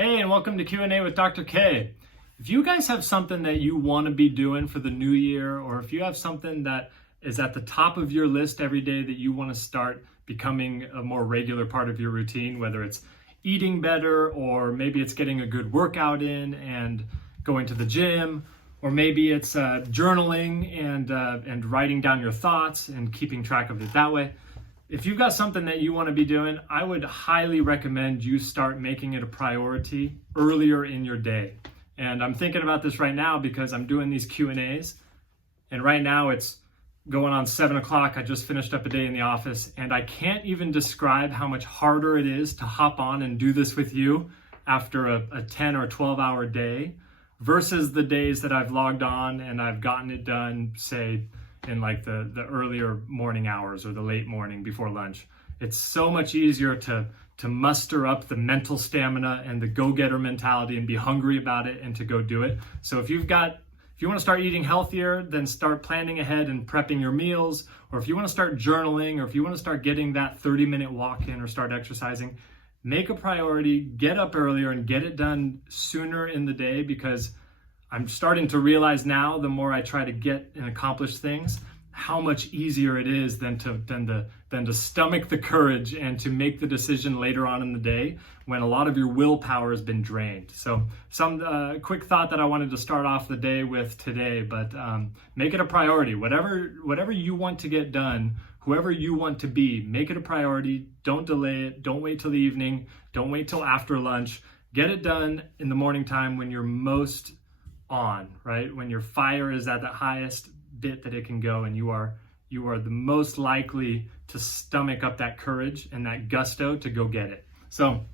Hey, and welcome to Q&A with Dr. K. If you guys have something that you want to be doing for the new year, or if you have something that is at the top of your list every day that you want to start becoming a more regular part of your routine, whether it's eating better, or maybe it's getting a good workout in and going to the gym, or maybe it's journaling and writing down your thoughts and keeping track of it that way. If you've got something that you want to be doing, I would highly recommend you start making it a priority earlier in your day. And I'm thinking about this right now because I'm doing these Q&As, and right now it's going on 7 o'clock. I just finished up a day in the office, and I can't even describe how much harder it is to hop on and do this with you after a 10 or 12 hour day versus the days that I've logged on and I've gotten it done, say, in like the earlier morning hours or the late morning before lunch. It's so much easier to muster up the mental stamina and the go-getter mentality and be hungry about it and to go do it. So if you want to start eating healthier, then start planning ahead and prepping your meals. Or if you want to start journaling, or if you want to start getting that 30-minute walk in or start exercising, make a priority, get up earlier and get it done sooner in the day, because I'm starting to realize now, the more I try to get and accomplish things, how much easier it is than to stomach the courage and to make the decision later on in the day when a lot of your willpower has been drained. So some quick thought that I wanted to start off the day with today, but make it a priority. Whatever you want to get done, whoever you want to be, make it a priority. Don't delay it. Don't wait till the evening. Don't wait till after lunch. Get it done in the morning time when you're most on, right? When your fire is at the highest bit that it can go, and you are the most likely to stomach up that courage and that gusto to go get it. So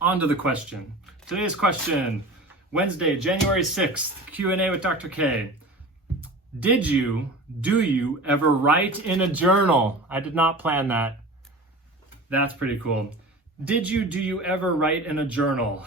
on to the question. Today's question, Wednesday, January 6th, Q&A with Dr. K. Do you ever write in a journal? I did not plan that. That's pretty cool. Do you ever write in a journal?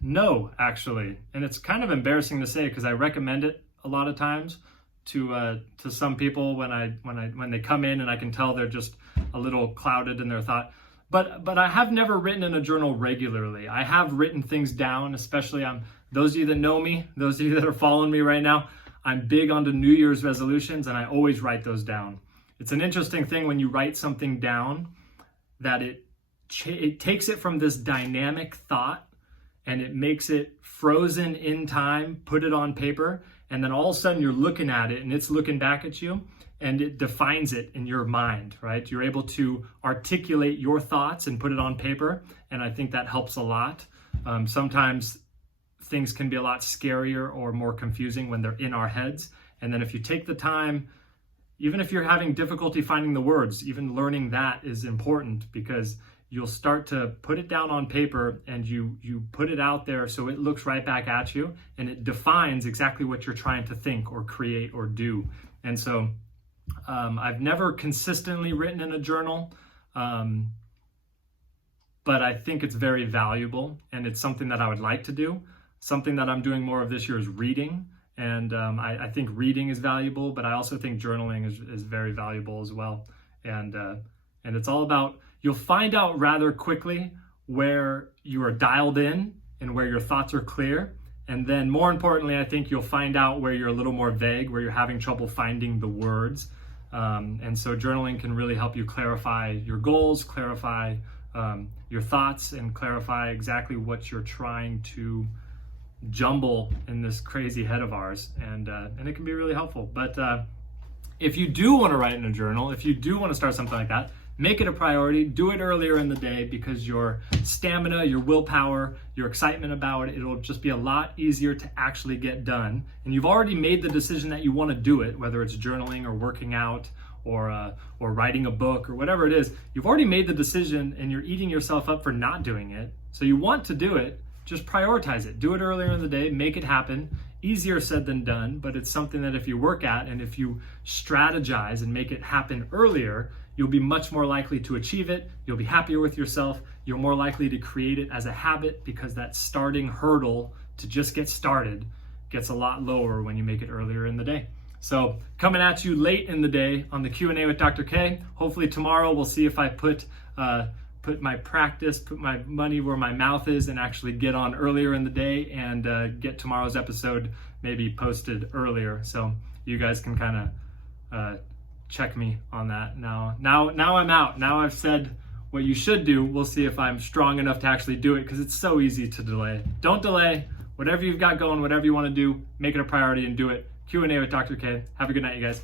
No, actually. And it's kind of embarrassing to say because I recommend it a lot of times to some people when they come in and I can tell they're just a little clouded in their thought. But I have never written in a journal regularly. I have written things down, especially on those of you that know me, those of you that are following me right now. I'm big onto New Year's resolutions, and I always write those down. It's an interesting thing when you write something down that it takes it from this dynamic thought and it makes it frozen in time, put it on paper, and then all of a sudden you're looking at it and it's looking back at you and it defines it in your mind, right? You're able to articulate your thoughts and put it on paper, and I think that helps a lot. Sometimes things can be a lot scarier or more confusing when they're in our heads, and then if you take the time, even if you're having difficulty finding the words, even learning that is important, because you'll start to put it down on paper and you put it out there so it looks right back at you and it defines exactly what you're trying to think or create or do. And so I've never consistently written in a journal, but I think it's very valuable and it's something that I would like to do. Something that I'm doing more of this year is reading. And I think reading is valuable, but I also think journaling is very valuable as well. And it's all about, you'll find out rather quickly where you are dialed in and where your thoughts are clear. And then more importantly, I think you'll find out where you're a little more vague, where you're having trouble finding the words. And so journaling can really help you clarify your goals, clarify your thoughts, and clarify exactly what you're trying to jumble in this crazy head of ours, and it can be really helpful. But if you do want to write in a journal, if you do want to start something like that, make it a priority. Do it earlier in the day, because your stamina, your willpower, your excitement about it, it'll just be a lot easier to actually get done. And you've already made the decision that you want to do it, whether it's journaling or working out or writing a book or whatever it is. You've already made the decision and you're eating yourself up for not doing it. So you want to do it. Just prioritize it. Do it earlier in the day. Make it happen. Easier said than done, but it's something that if you work at and if you strategize and make it happen earlier, you'll be much more likely to achieve it. You'll be happier with yourself. You're more likely to create it as a habit, because that starting hurdle to just get started gets a lot lower when you make it earlier in the day. So coming at you late in the day on the Q&A with Dr. K. Hopefully tomorrow we'll see if I put put my money where my mouth is and actually get on earlier in the day and get tomorrow's episode maybe posted earlier. So you guys can kind of check me on that. Now I'm out. Now I've said what you should do. We'll see if I'm strong enough to actually do it, because it's so easy to delay. Don't delay. Whatever you've got going, whatever you want to do, make it a priority and do it. Q&A with Dr. K. Have a good night, you guys.